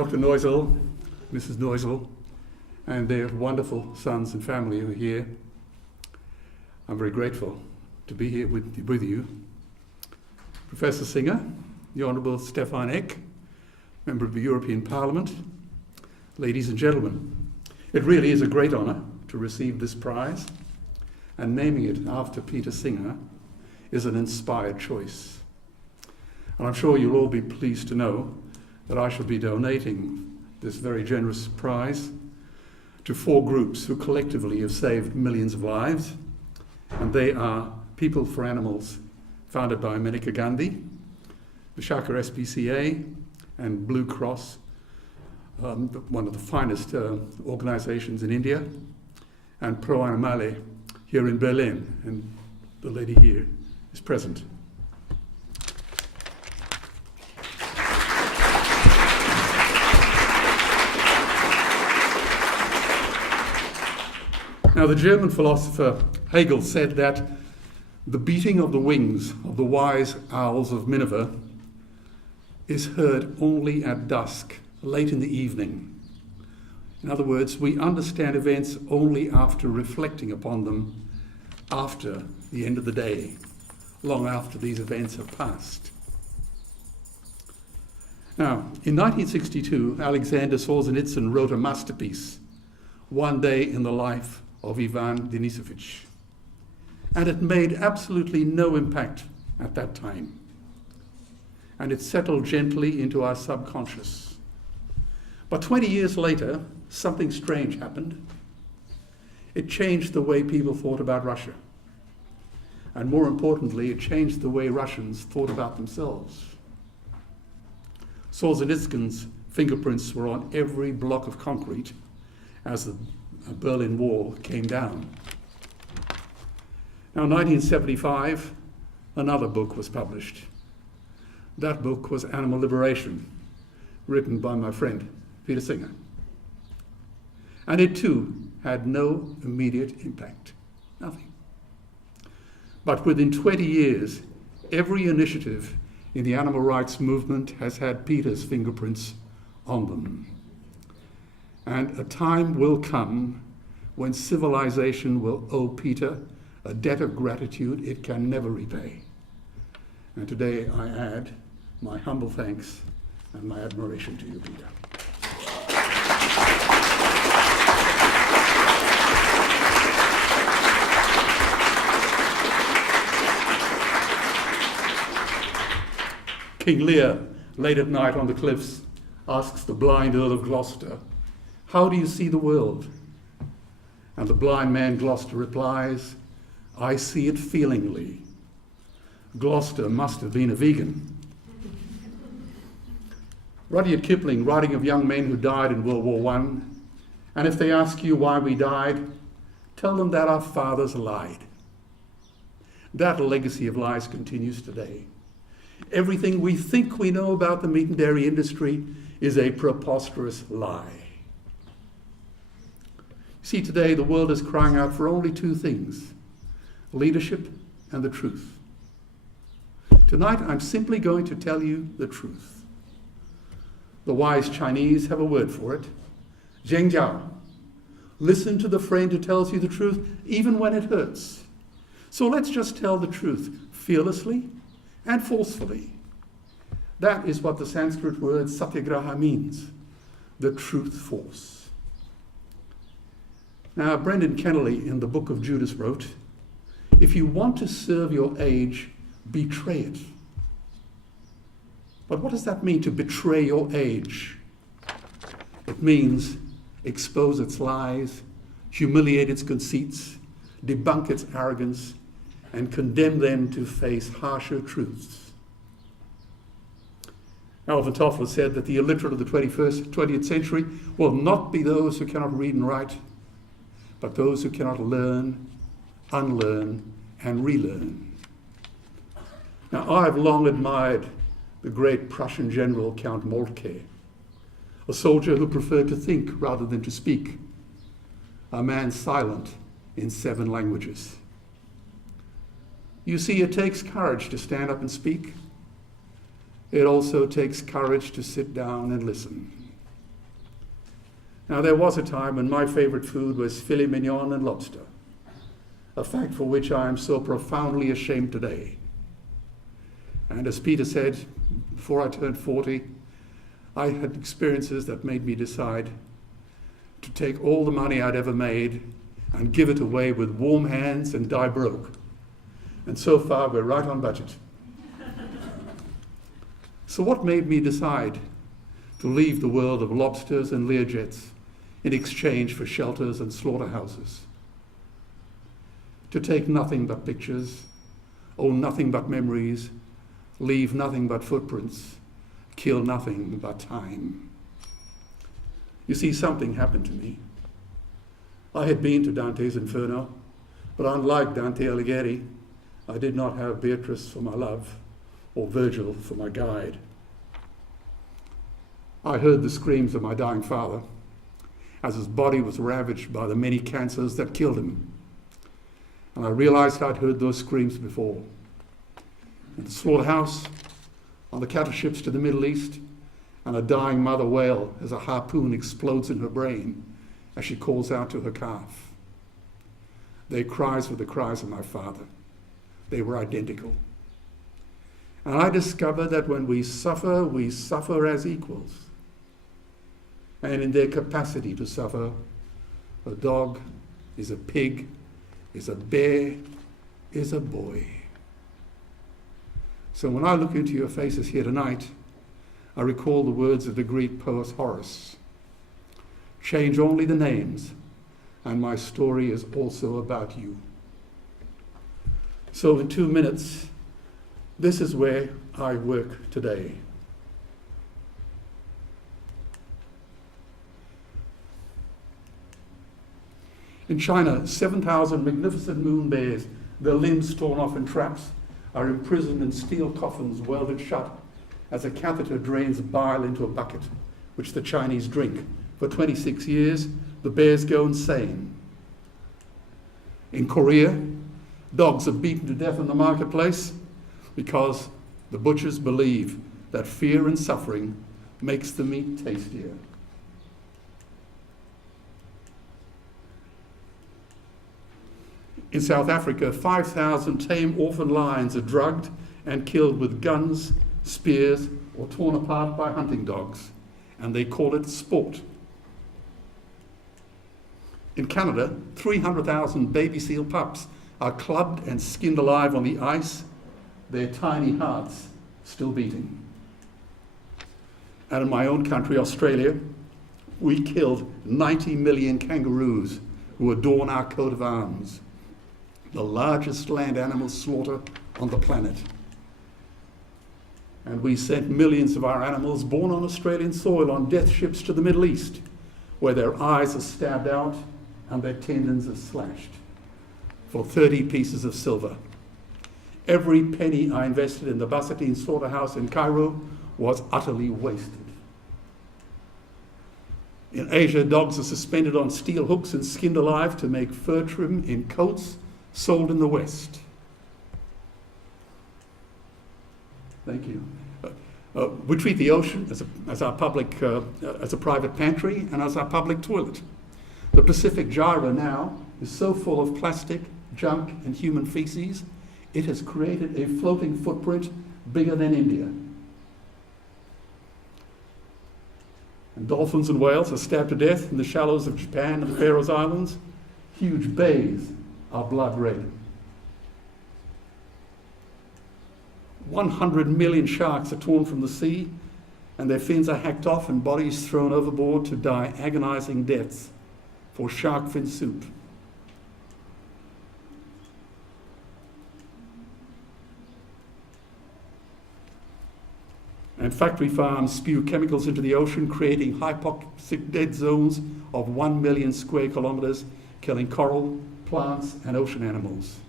Dr. Neusel, Mrs. Neusel, and their wonderful sons and family who are here. I'm very grateful to be here with you. Professor Singer, the Honourable Stefan Eck, Member of the European Parliament, ladies and gentlemen, it really is a great honour to receive this prize, and naming it after Peter Singer is an inspired choice. And I'm sure you'll all be pleased to know that I shall be donating this very generous prize to 4 groups who collectively have saved millions of lives, and they are People for Animals, founded by Maneka Gandhi, the Shaka SPCA, and Blue Cross, one of the finest organizations in India, and Pro Animale here in Berlin, and the lady here is present. Now, the German philosopher Hegel said that the beating of the wings of the wise owls of Nineveh is heard only at dusk, late in the evening. In other words, we understand events only after reflecting upon them after the end of the day, long after these events have passed. Now, in 1962, Alexander Solzhenitsyn wrote a masterpiece, One Day in the Life of Ivan Denisovich. And it made absolutely no impact at that time. And it settled gently into our subconscious. But 20 years later, something strange happened. It changed the way people thought about Russia. And more importantly, it changed the way Russians thought about themselves. Solzhenitsyn's fingerprints were on every block of concrete as the Berlin Wall came down. Now, in 1975, another book was published. That book was Animal Liberation, written by my friend, Peter Singer. And it too had no immediate impact, nothing. But within 20 years, every initiative in the animal rights movement has had Peter's fingerprints on them. And a time will come when civilization will owe Peter a debt of gratitude it can never repay. And today I add my humble thanks and my admiration to you, Peter. King Lear, late at night on the cliffs, asks the blind Earl of Gloucester, "How do you see the world?" And the blind man Gloucester replies, "I see it feelingly." Gloucester must have been a vegan. Rudyard Kipling, writing of young men who died in World War I, and if they ask you why we died, tell them that our fathers lied. That legacy of lies continues today. Everything we think we know about the meat and dairy industry is a preposterous lie. See, today the world is crying out for only 2 things, leadership and the truth. Tonight I'm simply going to tell you the truth. The wise Chinese have a word for it, Zhengjiao. Listen to the friend who tells you the truth even when it hurts. So let's just tell the truth fearlessly and forcefully. That is what the Sanskrit word satyagraha means, the truth force. Now, Brendan Kennelly in the Book of Judas wrote, "If you want to serve your age, betray it." But what does that mean, to betray your age? It means expose its lies, humiliate its conceits, debunk its arrogance, and condemn them to face harsher truths. Alvin Toffler said that the illiterate of the 20th century will not be those who cannot read and write, but those who cannot learn, unlearn, and relearn. Now, I've long admired the great Prussian general Count Moltke, a soldier who preferred to think rather than to speak, a man silent in 7 languages. You see, it takes courage to stand up and speak. It also takes courage to sit down and listen. Now, there was a time when my favorite food was filet mignon and lobster, a fact for which I am so profoundly ashamed today. And as Peter said, before I turned 40, I had experiences that made me decide to take all the money I'd ever made and give it away with warm hands and die broke. And so far, we're right on budget. So what made me decide to leave the world of lobsters and Learjets in exchange for shelters and slaughterhouses? To take nothing but pictures, own nothing but memories, leave nothing but footprints, kill nothing but time. You see, something happened to me. I had been to Dante's Inferno, but unlike Dante Alighieri, I did not have Beatrice for my love or Virgil for my guide. I heard the screams of my dying father as his body was ravaged by the many cancers that killed him. And I realized I'd heard those screams before. In the slaughterhouse, on the cattle ships to the Middle East, and a dying mother wail as a harpoon explodes in her brain as she calls out to her calf. Their cries were the cries of my father. They were identical. And I discovered that when we suffer as equals. And in their capacity to suffer, a dog is a pig, is a bear, is a boy. So when I look into your faces here tonight, I recall the words of the Greek poet Horace. Change only the names, and my story is also about you. So in 2 minutes, this is where I work today. In China, 7,000 magnificent moon bears, their limbs torn off in traps, are imprisoned in steel coffins welded shut as a catheter drains bile into a bucket, which the Chinese drink. For 26 years, the bears go insane. In Korea, dogs are beaten to death in the marketplace because the butchers believe that fear and suffering makes the meat tastier. In South Africa, 5,000 tame orphan lions are drugged and killed with guns, spears, or torn apart by hunting dogs, and they call it sport. In Canada, 300,000 baby seal pups are clubbed and skinned alive on the ice, their tiny hearts still beating. And in my own country, Australia, we killed 90 million kangaroos who adorn our coat of arms, the largest land animal slaughter on the planet. And we sent millions of our animals born on Australian soil on death ships to the Middle East, where their eyes are stabbed out and their tendons are slashed for 30 pieces of silver. Every penny I invested in the Basatine slaughterhouse in Cairo was utterly wasted. In Asia, dogs are suspended on steel hooks and skinned alive to make fur trim in coats sold in the West. Thank you. We treat the ocean as our public, as a private pantry and as our public toilet. The Pacific Gyre now is so full of plastic, junk, and human feces, it has created a floating footprint bigger than India. And dolphins and whales are stabbed to death in the shallows of Japan and the Faroe Islands. Huge bays are blood red. 100 million sharks are torn from the sea, and their fins are hacked off and bodies thrown overboard to die agonizing deaths for shark fin soup. And factory farms spew chemicals into the ocean, creating hypoxic dead zones of 1 million square kilometers, killing coral, plants, and ocean animals.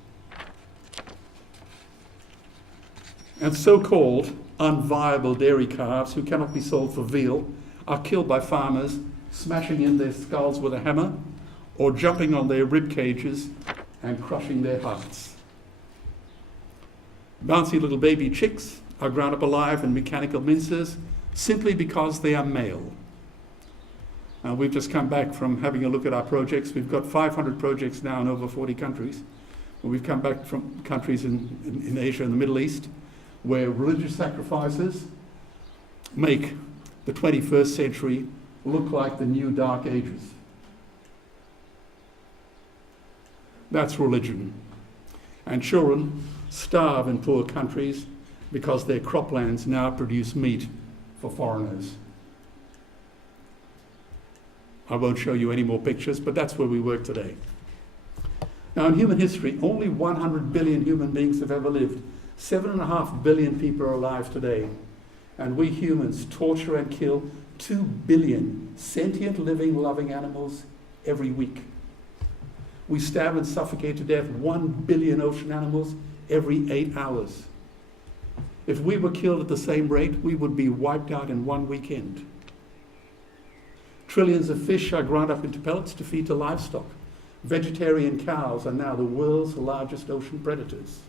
And so-called unviable dairy calves who cannot be sold for veal are killed by farmers smashing in their skulls with a hammer or jumping on their rib cages and crushing their hearts. Bouncy little baby chicks are ground up alive in mechanical mincers simply because they are male. We've just come back from having a look at our projects. We've got 500 projects now in over 40 countries. We've come back from countries in Asia and the Middle East where religious sacrifices make the 21st century look like the new Dark Ages. That's religion. And children starve in poor countries because their croplands now produce meat for foreigners. I won't show you any more pictures, but that's where we work today. Now, in human history, only 100 billion human beings have ever lived. 7.5 billion people are alive today. And we humans torture and kill 2 billion sentient, living, loving animals every week. We stab and suffocate to death 1 billion ocean animals every 8 hours. If we were killed at the same rate, we would be wiped out in one weekend. Trillions of fish are ground up into pellets to feed to livestock. Vegetarian cows are now the world's largest ocean predators.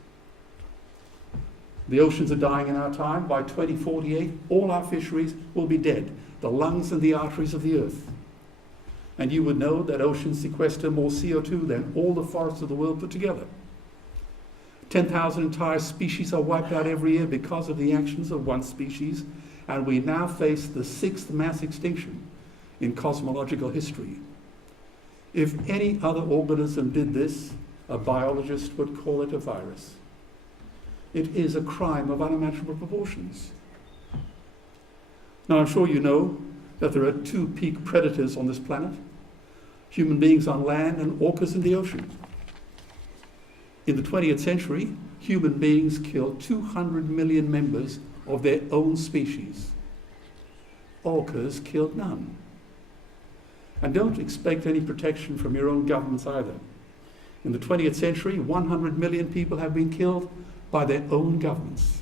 The oceans are dying in our time. By 2048, all our fisheries will be dead, the lungs and the arteries of the earth. And you would know that oceans sequester more CO2 than all the forests of the world put together. 10,000 entire species are wiped out every year because of the actions of one species, and we now face the 6th mass extinction in cosmological history. If any other organism did this, a biologist would call it a virus. It is a crime of unimaginable proportions. Now, I'm sure you know that there are 2 peak predators on this planet: human beings on land and orcas in the ocean. In the 20th century, human beings killed 200 million members of their own species. Orcas killed none. And don't expect any protection from your own governments either. In the 20th century, 100 million people have been killed by their own governments.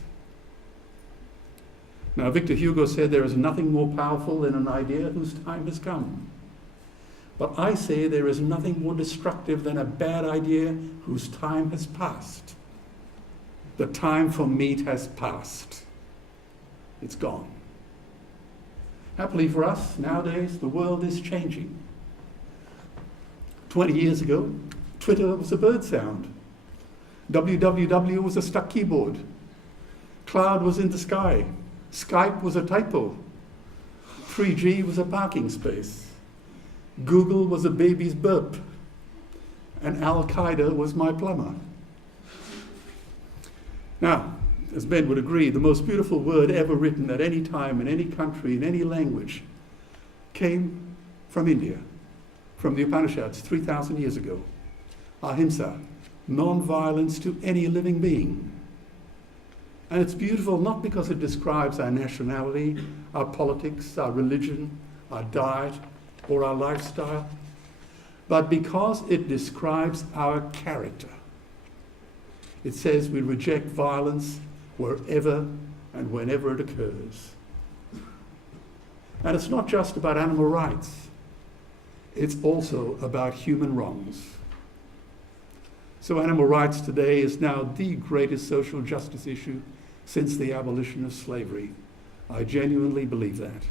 Now, Victor Hugo said there is nothing more powerful than an idea whose time has come. But I say there is nothing more destructive than a bad idea whose time has passed. The time for meat has passed. It's gone. Happily for us, nowadays, the world is changing. 20 years ago, Twitter was a bird sound. www was a stuck keyboard. Cloud was in the sky. Skype was a typo. 3G was a parking space. Google was a baby's burp. And Al-Qaeda was my plumber. Now, as Ben would agree, the most beautiful word ever written at any time, in any country, in any language, came from India, from the Upanishads 3,000 years ago. Ahimsa, non-violence to any living being. And it's beautiful not because it describes our nationality, our politics, our religion, our diet, or our lifestyle, but because it describes our character. It says we reject violence wherever and whenever it occurs. And it's not just about animal rights. It's also about human wrongs. So animal rights today is now the greatest social justice issue since the abolition of slavery. I genuinely believe that.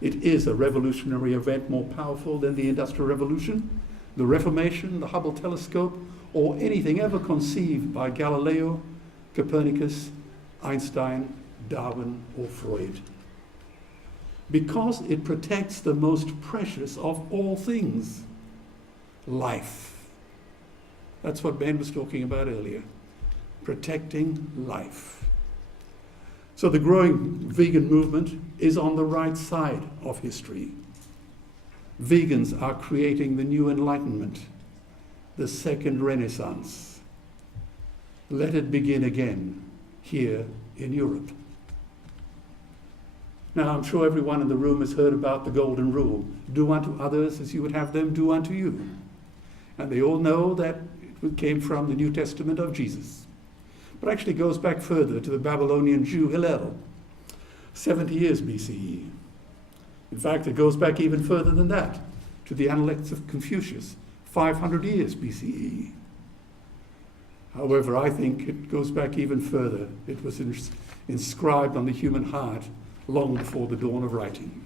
It is a revolutionary event more powerful than the Industrial Revolution, the Reformation, the Hubble telescope, or anything ever conceived by Galileo, Copernicus, Einstein, Darwin, or Freud. Because it protects the most precious of all things, life. That's what Ben was talking about earlier, protecting life. So the growing vegan movement is on the right side of history. Vegans are creating the new enlightenment, the second Renaissance. Let it begin again here in Europe. Now, I'm sure everyone in the room has heard about the golden rule. Do unto others as you would have them do unto you. And they all know that it came from the New Testament of Jesus. But actually goes back further to the Babylonian Jew Hillel, 70 years BCE. In fact, it goes back even further than that, to the Analects of Confucius, 500 years BCE. However, I think it goes back even further. It was inscribed on the human heart long before the dawn of writing.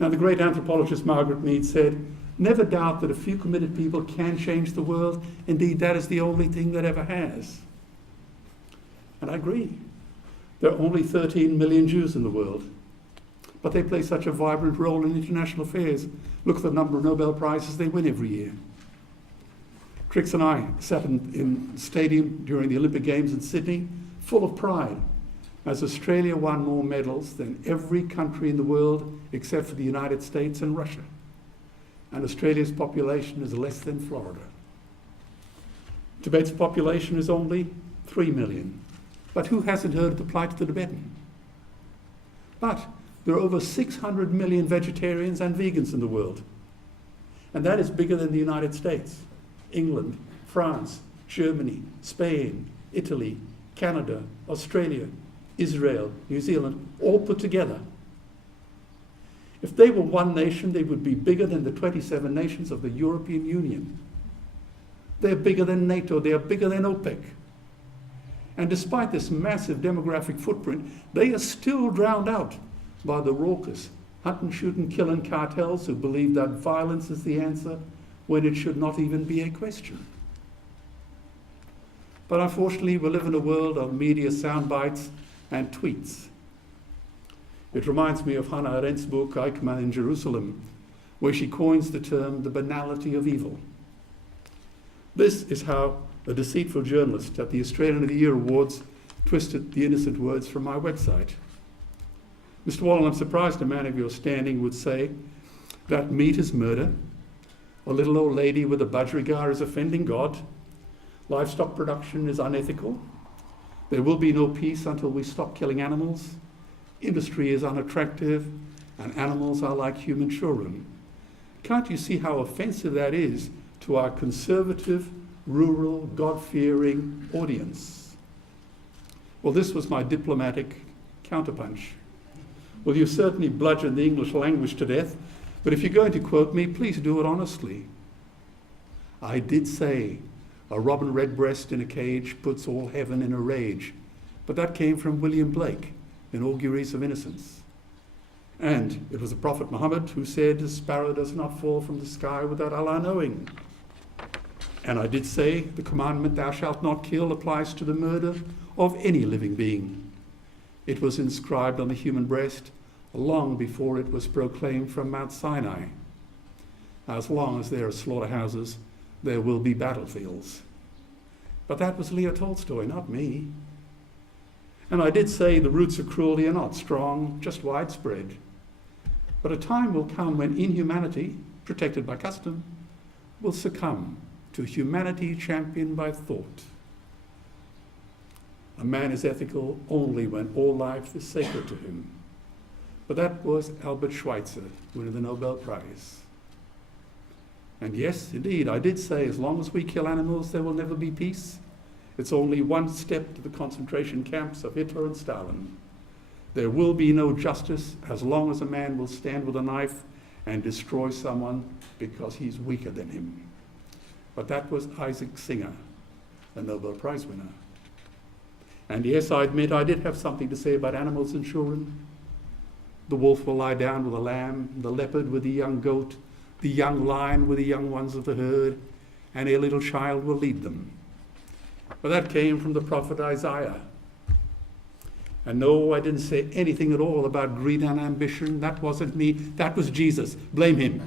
Now, the great anthropologist Margaret Mead said, "Never doubt that a few committed people can change the world. Indeed, that is the only thing that ever has." And I agree. There are only 13 million Jews in the world, but they play such a vibrant role in international affairs. Look at the number of Nobel Prizes they win every year. Trix and I sat in the stadium during the Olympic Games in Sydney, full of pride, as Australia won more medals than every country in the world except for the United States and Russia. And Australia's population is less than Florida. Tibet's population is only 3 million. But who hasn't heard of the plight of the Tibetan? But there are over 600 million vegetarians and vegans in the world. And that is bigger than the United States, England, France, Germany, Spain, Italy, Canada, Australia, Israel, New Zealand, all put together. If they were one nation, they would be bigger than the 27 nations of the European Union. They're bigger than NATO, they are bigger than OPEC. And despite this massive demographic footprint, they are still drowned out by the raucous hunt and shoot and kill and cartels who believe that violence is the answer when it should not even be a question. But unfortunately, we live in a world of media sound bites and tweets. It reminds me of Hannah Arendt's book, Eichmann in Jerusalem, where she coins the term the banality of evil. This is how a deceitful journalist at the Australian of the Year Awards twisted the innocent words from my website. Mr. Wollen, I'm surprised a man of your standing would say that meat is murder, a little old lady with a budgerigar is offending God, livestock production is unethical, there will be no peace until we stop killing animals, industry is unattractive, and animals are like human children. Can't you see how offensive that is to our conservative, rural, God-fearing audience? Well, this was my diplomatic counterpunch. Well, you certainly bludgeoned the English language to death, but if you're going to quote me, please do it honestly. I did say, a robin redbreast in a cage puts all heaven in a rage, but that came from William Blake in Auguries of Innocence. And it was the Prophet Muhammad who said, a sparrow does not fall from the sky without Allah knowing. And I did say the commandment, thou shalt not kill, applies to the murder of any living being. It was inscribed on the human breast long before it was proclaimed from Mount Sinai. As long as there are slaughterhouses, there will be battlefields. But that was Leo Tolstoy, not me. And I did say the roots of cruelty are not strong, just widespread. But a time will come when inhumanity, protected by custom, will succumb to humanity championed by thought. A man is ethical only when all life is sacred to him. But that was Albert Schweitzer, winner of the Nobel Prize. And yes, indeed, I did say as long as we kill animals, there will never be peace. It's only one step to the concentration camps of Hitler and Stalin. There will be no justice as long as a man will stand with a knife and destroy someone because he's weaker than him. But that was Isaac Singer, a Nobel Prize winner. And yes, I admit I did have something to say about animals and children. The wolf will lie down with the lamb, the leopard with the young goat, the young lion with the young ones of the herd, and a little child will lead them. But that came from the prophet Isaiah. And no, I didn't say anything at all about greed and ambition. That wasn't me. That was Jesus. Blame him.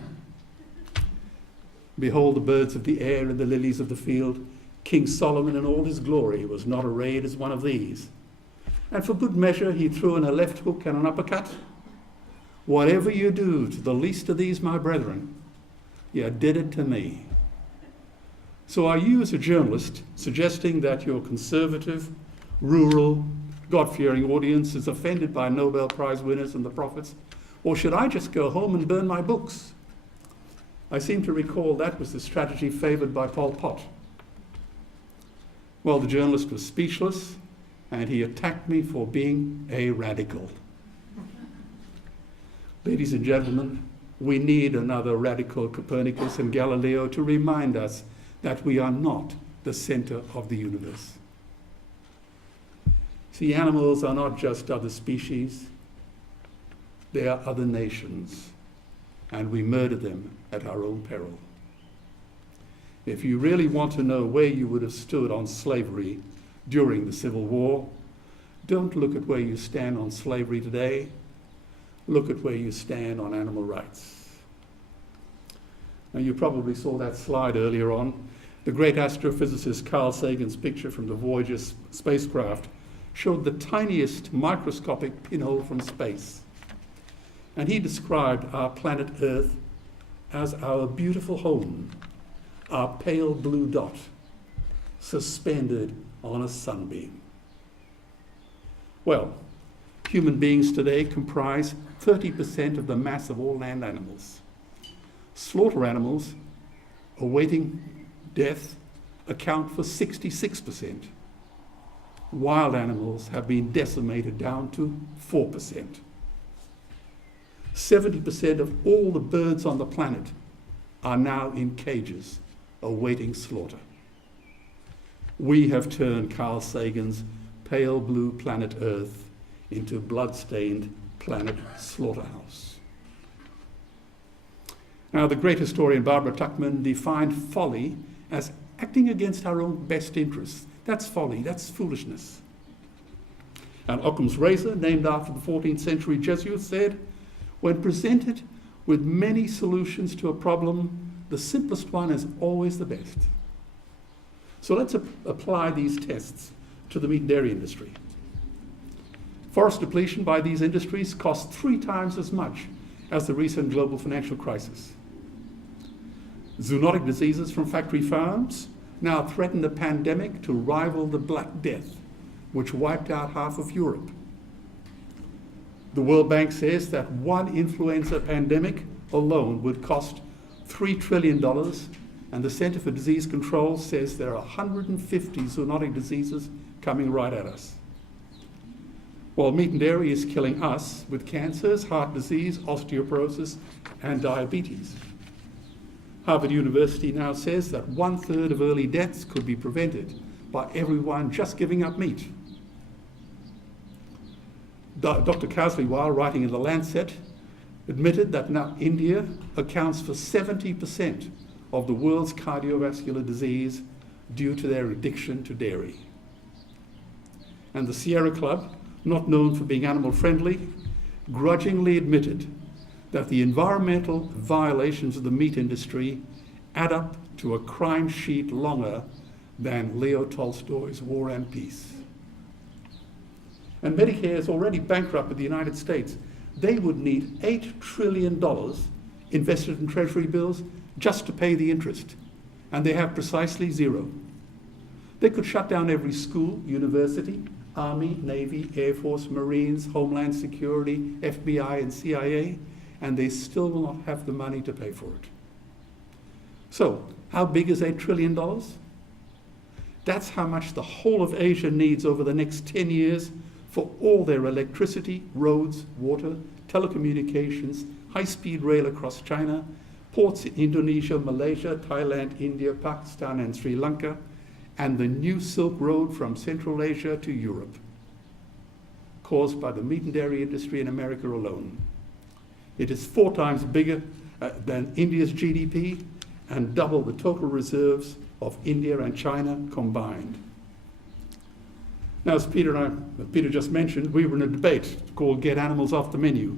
Behold the birds of the air and the lilies of the field. King Solomon in all his glory was not arrayed as one of these. And for good measure he threw in a left hook and an uppercut. Whatever you do to the least of these, my brethren, you did it to me. So are you as a journalist suggesting that your conservative, rural, God-fearing audience is offended by Nobel Prize winners and the prophets? Or should I just go home and burn my books? I seem to recall that was the strategy favored by Pol Pot. Well, the journalist was speechless, and he attacked me for being a radical. Ladies and gentlemen, we need another radical Copernicus and Galileo to remind us that we are not the center of the universe. See, animals are not just other species, they are other nations. and we murder them at our own peril. If you really want to know where you would have stood on slavery during the Civil War, don't look at where you stand on slavery today. Look at where you stand on animal rights. Now, you probably saw that slide earlier on. The great astrophysicist Carl Sagan's picture from the Voyager spacecraft showed the tiniest microscopic pinhole from space. And he described our planet Earth as our beautiful home, our pale blue dot, suspended on a sunbeam. Well, human beings today comprise 30% of the mass of all land animals. Slaughter animals awaiting death account for 66%. Wild animals have been decimated down to 4%. 70% of all the birds on the planet are now in cages, awaiting slaughter. We have turned Carl Sagan's pale blue planet Earth into blood-stained planet slaughterhouse. Now, the great historian Barbara Tuchman defined folly as acting against our own best interests. That's folly, that's foolishness. And Occam's razor, named after the 14th century Jesuit, said, when presented with many solutions to a problem, the simplest one is always the best. So let's apply these tests to the meat and dairy industry. Forest depletion by these industries costs 3 times as much as the recent global financial crisis. Zoonotic diseases from factory farms now threaten a pandemic to rival the Black Death, which wiped out half of Europe. The World Bank says that one influenza pandemic alone would cost $3 trillion, and the Center for Disease Control says there are 150 zoonotic diseases coming right at us. While meat and dairy is killing us with cancers, heart disease, osteoporosis, and diabetes. Harvard University now says that 1/3 of early deaths could be prevented by everyone just giving up meat. Dr. Kasliwal, writing in The Lancet, admitted that now India accounts for 70% of the world's cardiovascular disease due to their addiction to dairy. And the Sierra Club, not known for being animal friendly, grudgingly admitted that the environmental violations of the meat industry add up to a crime sheet longer than Leo Tolstoy's War and Peace. And Medicare is already bankrupt in the United States. They would need $8 trillion invested in treasury bills just to pay the interest, and they have precisely zero. They could shut down every school, university, Army, Navy, Air Force, Marines, Homeland Security, FBI, and CIA, and they still will not have the money to pay for it. So, how big is $8 trillion? That's how much the whole of Asia needs over the next 10 years for all their electricity, roads, water, telecommunications, high-speed rail across China, ports in Indonesia, Malaysia, Thailand, India, Pakistan, and Sri Lanka, and the new Silk Road from Central Asia to Europe, caused by the meat and dairy industry in America alone. It is 4 times bigger than India's GDP and double the total reserves of India and China combined. Now, as Peter just mentioned, we were in a debate called Get Animals Off the Menu.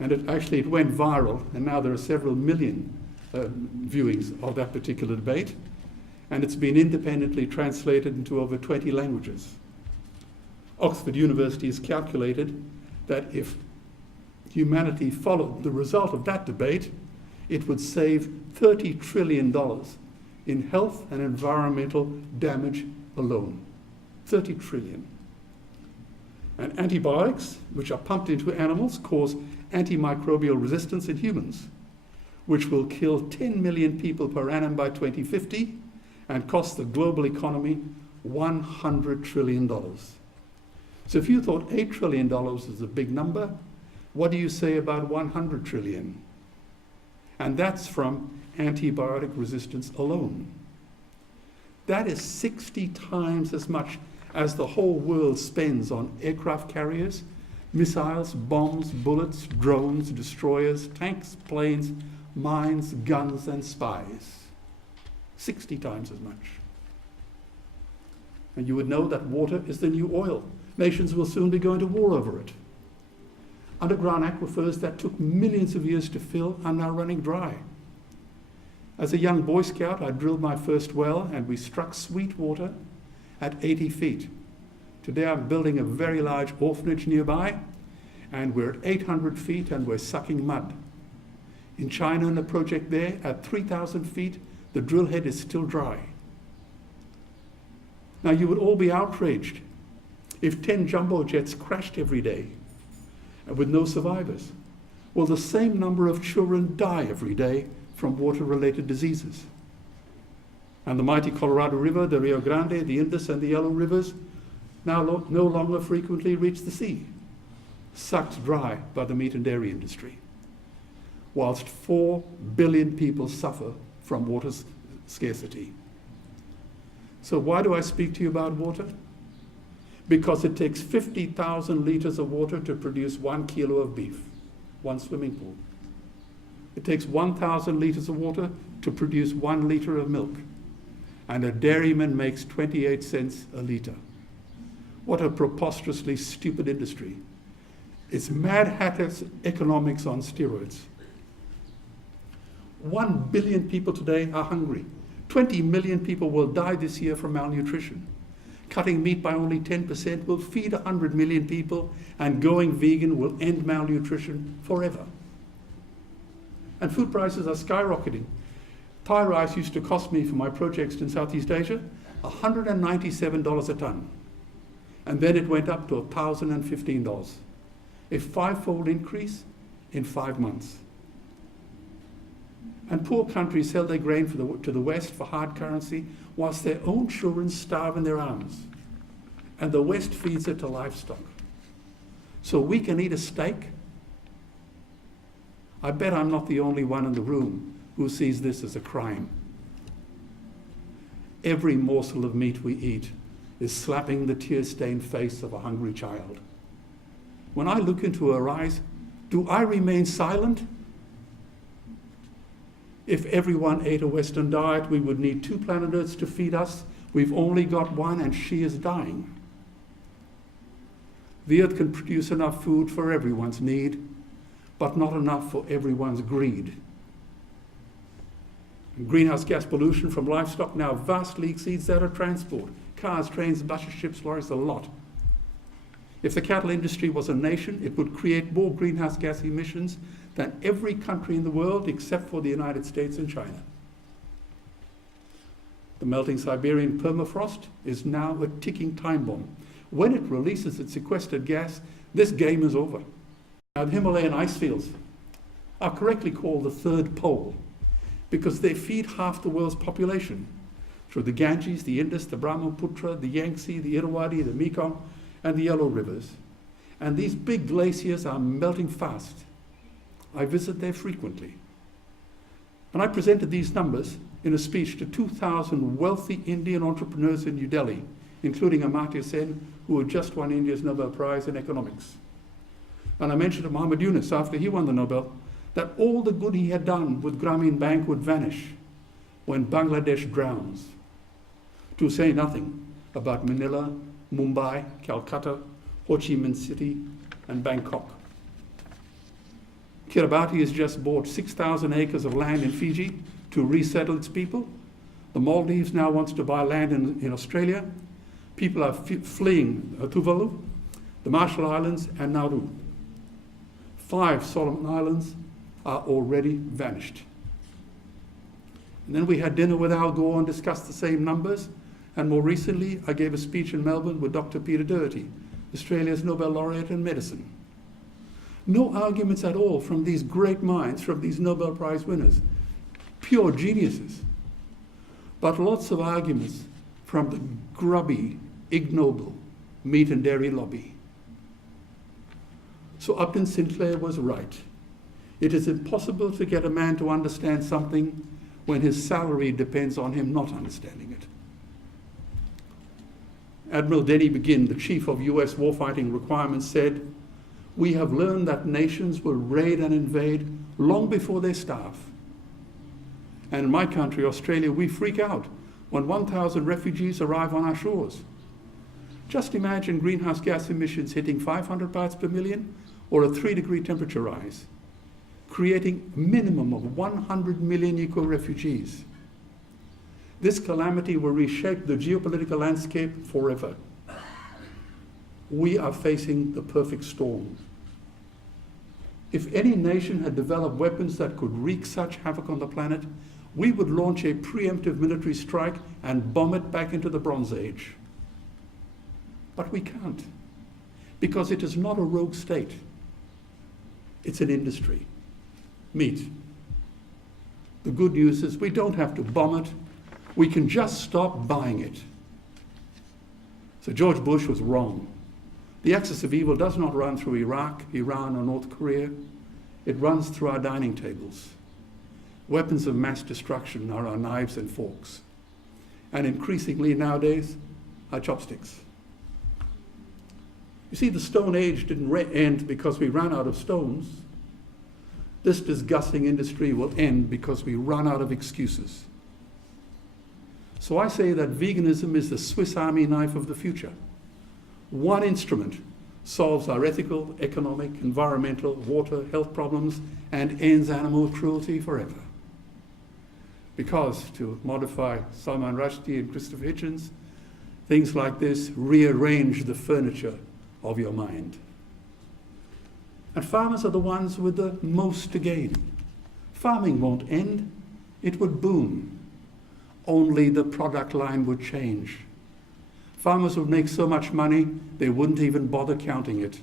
And it went viral, and now there are several million viewings of that particular debate. And it's been independently translated into over 20 languages. Oxford University has calculated that if humanity followed the result of that debate, it would save $30 trillion in health and environmental damage alone. 30 trillion. And antibiotics, which are pumped into animals, cause antimicrobial resistance in humans, which will kill 10 million people per annum by 2050 and cost the global economy $100 trillion. So if you thought $8 trillion is a big number, what do you say about 100 trillion? And that's from antibiotic resistance alone. That is 60 times as much as the whole world spends on aircraft carriers, Missiles, bombs, bullets, drones, destroyers, tanks, planes, mines, guns, and spies. 60 times as much. And you would know that water is the new oil. Nations will soon be going to war over it. Underground aquifers that took millions of years to fill are now running dry. As a young Boy Scout, I drilled my first well and we struck sweet water at 80 feet. Today I'm building a very large orphanage nearby and we're at 800 feet and we're sucking mud. In China, in a project there, at 3,000 feet, the drill head is still dry. Now you would all be outraged if 10 jumbo jets crashed every day with no survivors. Well, the same number of children die every day from water-related diseases. And the mighty Colorado River, the Rio Grande, the Indus, and the Yellow Rivers now no longer frequently reach the sea, sucked dry by the meat and dairy industry, whilst 4 billion people suffer from water scarcity. So why do I speak to you about water? Because it takes 50,000 liters of water to produce 1 kilo of beef, 1 swimming pool. It takes 1,000 liters of water to produce 1 liter of milk. And a dairyman makes 28 cents a liter. What a preposterously stupid industry. It's Mad Hatter's economics on steroids. 1 billion people today are hungry. 20 million people will die this year from malnutrition. Cutting meat by only 10% will feed 100 million people, and going vegan will end malnutrition forever. And food prices are skyrocketing. Thai rice used to cost me for my projects in Southeast Asia $197 a ton. And then it went up to $1,015. A 5-fold increase in 5 months. And poor countries sell their grain to the West for hard currency, whilst their own children starve in their arms. And the West feeds it to livestock. So we can eat a steak. I bet I'm not the only one in the room who sees this as a crime. Every morsel of meat we eat is slapping the tear-stained face of a hungry child. When I look into her eyes, do I remain silent? If everyone ate a Western diet, we would need 2 planet Earths to feed us. We've only got 1 and she is dying. The Earth can produce enough food for everyone's need, but not enough for everyone's greed. And greenhouse gas pollution from livestock now vastly exceeds that of transport. Cars, trains, buses, ships, lorries, a lot. If the cattle industry was a nation, it would create more greenhouse gas emissions than every country in the world except for the United States and China. The melting Siberian permafrost is now a ticking time bomb. When it releases its sequestered gas, this game is over. Now, the Himalayan ice fields are correctly called the third pole because they feed half the world's population through the Ganges, the Indus, the Brahmaputra, the Yangtze, the Irrawaddy, the Mekong, and the Yellow Rivers. And these big glaciers are melting fast. I visit there frequently. And I presented these numbers in a speech to 2,000 wealthy Indian entrepreneurs in New Delhi, including Amartya Sen, who had just won India's Nobel Prize in economics. And I mentioned to Muhammad Yunus, after he won the Nobel, that all the good he had done with Grameen Bank would vanish when Bangladesh drowns. To say nothing about Manila, Mumbai, Calcutta, Ho Chi Minh City, and Bangkok. Kiribati has just bought 6,000 acres of land in Fiji to resettle its people. The Maldives now wants to buy land in Australia. People are fleeing Tuvalu, the Marshall Islands, and Nauru. 5 Solomon Islands are already vanished. And then we had dinner with Al Gore and discussed the same numbers. And more recently, I gave a speech in Melbourne with Dr. Peter Doherty, Australia's Nobel laureate in medicine. No arguments at all from these great minds, from these Nobel Prize winners, pure geniuses. But lots of arguments from the grubby, ignoble meat and dairy lobby. So Upton Sinclair was right. It is impossible to get a man to understand something when his salary depends on him not understanding it. Admiral Denny Begin, the chief of US warfighting requirements, said, We have learned that nations will raid and invade long before they starve. And in my country, Australia, we freak out when 1,000 refugees arrive on our shores. Just imagine greenhouse gas emissions hitting 500 parts per million or a 3-degree temperature rise, creating a minimum of 100 million eco-refugees. This calamity will reshape the geopolitical landscape forever. We are facing the perfect storm. If any nation had developed weapons that could wreak such havoc on the planet, we would launch a preemptive military strike and bomb it back into the Bronze Age. But we can't, because it is not a rogue state. It's an industry. Meat. The good news is we don't have to bomb it. We can just stop buying it. So George Bush was wrong. The axis of evil does not run through Iraq, Iran, or North Korea. It runs through our dining tables. Weapons of mass destruction are our knives and forks. And increasingly nowadays, our chopsticks. You see, the Stone Age didn't end because we ran out of stones. This disgusting industry will end because we run out of excuses. So I say that veganism is the Swiss Army knife of the future. One instrument solves our ethical, economic, environmental, water, health problems and ends animal cruelty forever. Because, to modify Salman Rushdie and Christopher Hitchens, things like this rearrange the furniture of your mind. And farmers are the ones with the most to gain. Farming won't end, it would boom. Only the product line would change. Farmers would make so much money, they wouldn't even bother counting it.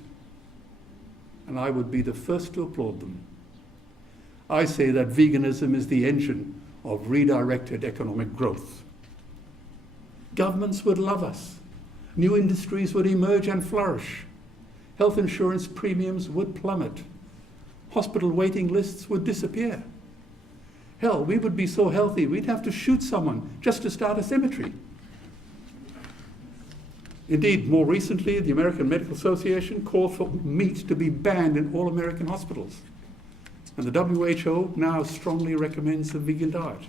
And I would be the first to applaud them. I say that veganism is the engine of redirected economic growth. Governments would love us. New industries would emerge and flourish. Health insurance premiums would plummet. Hospital waiting lists would disappear. Hell, we would be so healthy we'd have to shoot someone just to start a cemetery. Indeed, more recently, the American Medical Association called for meat to be banned in all American hospitals. And the WHO now strongly recommends a vegan diet.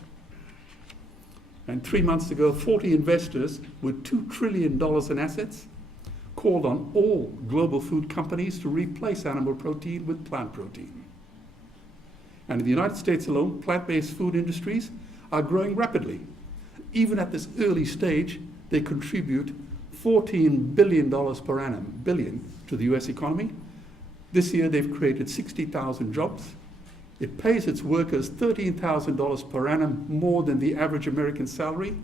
And 3 months ago, 40 investors with $2 trillion in assets called on all global food companies to replace animal protein with plant protein. And in the United States alone, plant-based food industries are growing rapidly. Even at this early stage, they contribute $14 billion per annum, to the US economy. This year, they've created 60,000 jobs. It pays its workers $13,000 per annum more than the average American salary.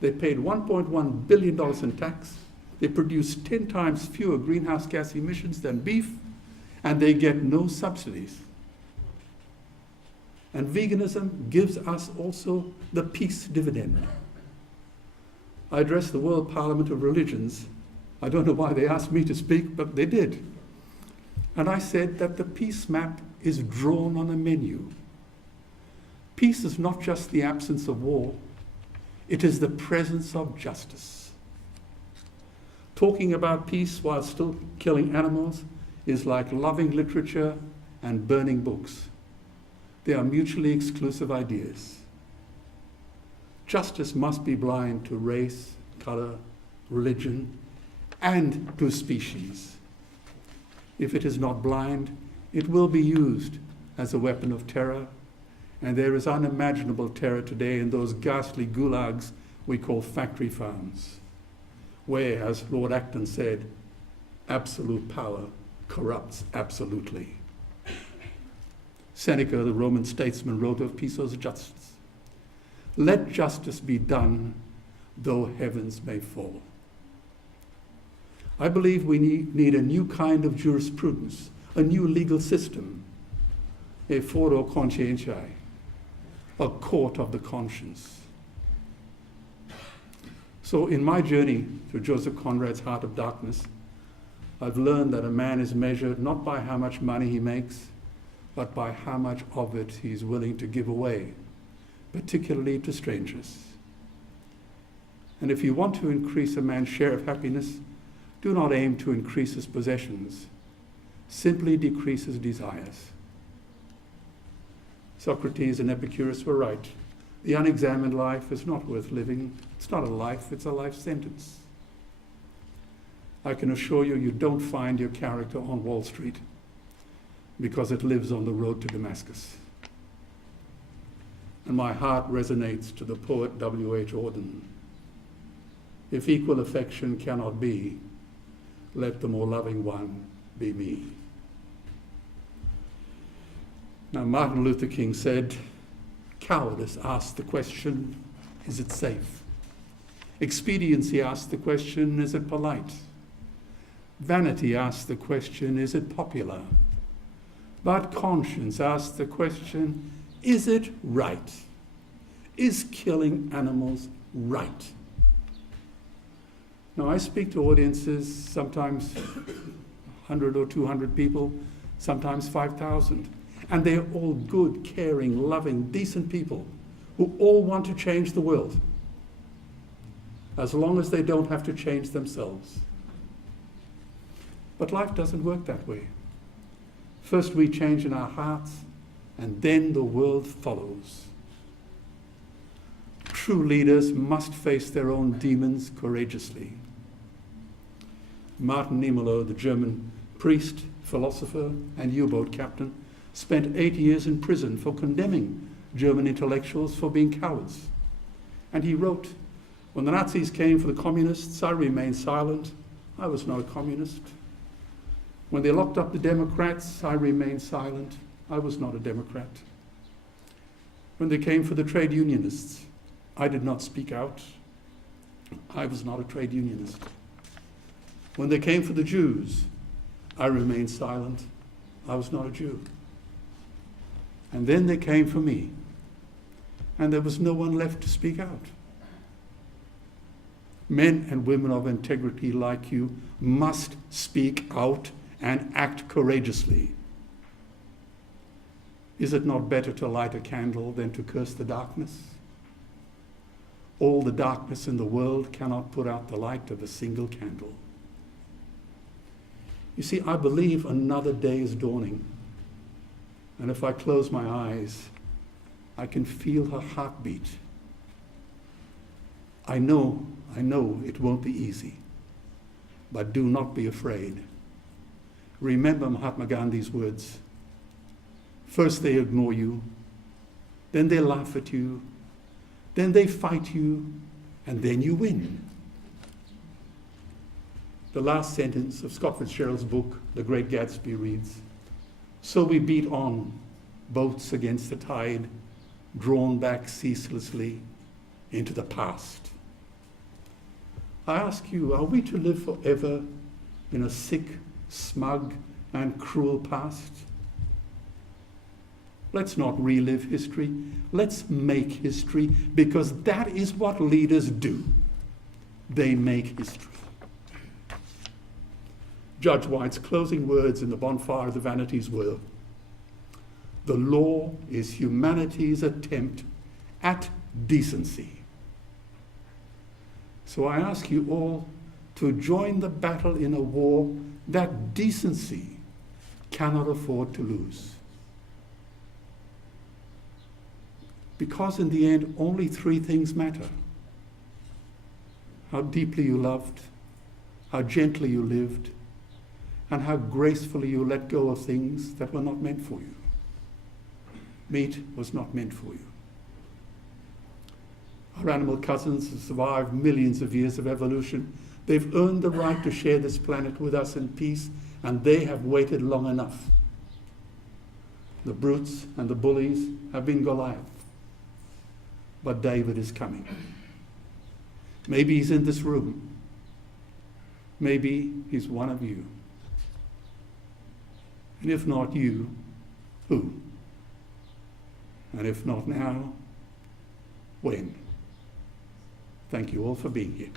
They paid $1.1 billion in tax. They produce 10 times fewer greenhouse gas emissions than beef, and they get no subsidies. And veganism gives us also the peace dividend. I addressed the World Parliament of Religions. I don't know why they asked me to speak, but they did. And I said that the peace map is drawn on a menu. Peace is not just the absence of war, it is the presence of justice. Talking about peace while still killing animals is like loving literature and burning books. They are mutually exclusive ideas. Justice must be blind to race, color, religion, and to species. If it is not blind, it will be used as a weapon of terror, and there is unimaginable terror today in those ghastly gulags we call factory farms, where, as Lord Acton said, absolute power corrupts absolutely. Seneca, the Roman statesman, wrote of peace as justice. Let justice be done, though heavens may fall. I believe we need a new kind of jurisprudence, a new legal system, a foro conscientiae, a court of the conscience. So in my journey through Joseph Conrad's Heart of Darkness, I've learned that a man is measured not by how much money he makes, but by how much of it he's willing to give away, particularly to strangers. And if you want to increase a man's share of happiness, do not aim to increase his possessions. simply decreases desires. Socrates and Epicurus were right. The unexamined life is not worth living. It's not a life, it's a life sentence. I can assure you, you don't find your character on Wall Street because it lives on the road to Damascus. And my heart resonates to the poet W.H. Auden. If equal affection cannot be, let the more loving one be me. Now, Martin Luther King said, cowardice asks the question, is it safe? Expediency asks the question, is it polite? Vanity asks the question, is it popular? But conscience asks the question, is it right? Is killing animals right? Now, I speak to audiences, sometimes 100 or 200 people, sometimes 5,000. And they're all good, caring, loving, decent people who all want to change the world, as long as they don't have to change themselves. But life doesn't work that way. First we change in our hearts, and then the world follows. True leaders must face their own demons courageously. Martin Niemöller, the German priest, philosopher, and U-boat captain, spent 8 years in prison for condemning German intellectuals for being cowards. And he wrote, when the Nazis came for the communists, I remained silent. I was not a communist. When they locked up the Democrats, I remained silent. I was not a Democrat. When they came for the trade unionists, I did not speak out. I was not a trade unionist. When they came for the Jews, I remained silent. I was not a Jew. And then they came for me, and there was no one left to speak out. Men and women of integrity like you must speak out and act courageously. Is it not better to light a candle than to curse the darkness? All the darkness in the world cannot put out the light of a single candle. You see, I believe another day is dawning. And if I close my eyes, I can feel her heartbeat. I know it won't be easy, but do not be afraid. Remember Mahatma Gandhi's words. First they ignore you, then they laugh at you, then they fight you, and then you win. The last sentence of Scott Fitzgerald's book, The Great Gatsby, reads, so we beat on, boats against the tide, drawn back ceaselessly into the past. I ask you, are we to live forever in a sick, smug, and cruel past? Let's not relive history. Let's make history, because that is what leaders do. They make history. Judge White's closing words in The Bonfire of the Vanities were, the law is humanity's attempt at decency. So I ask you all to join the battle in a war that decency cannot afford to lose. Because in the end, only three things matter. How deeply you loved, how gently you lived, and how gracefully you let go of things that were not meant for you. Meat was not meant for you. Our animal cousins have survived millions of years of evolution. They've earned the right to share this planet with us in peace, and they have waited long enough. The brutes and the bullies have been Goliath, but David is coming. Maybe he's in this room. Maybe he's one of you. And if not you, who? And if not now, when? Thank you all for being here.